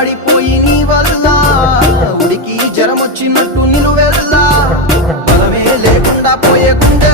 అల్లాడిపోయి నీ వల్ల ఉడికి జరమొచ్చినట్టు నిలువెల్లా బలమే లేకుండా పోయే గుండె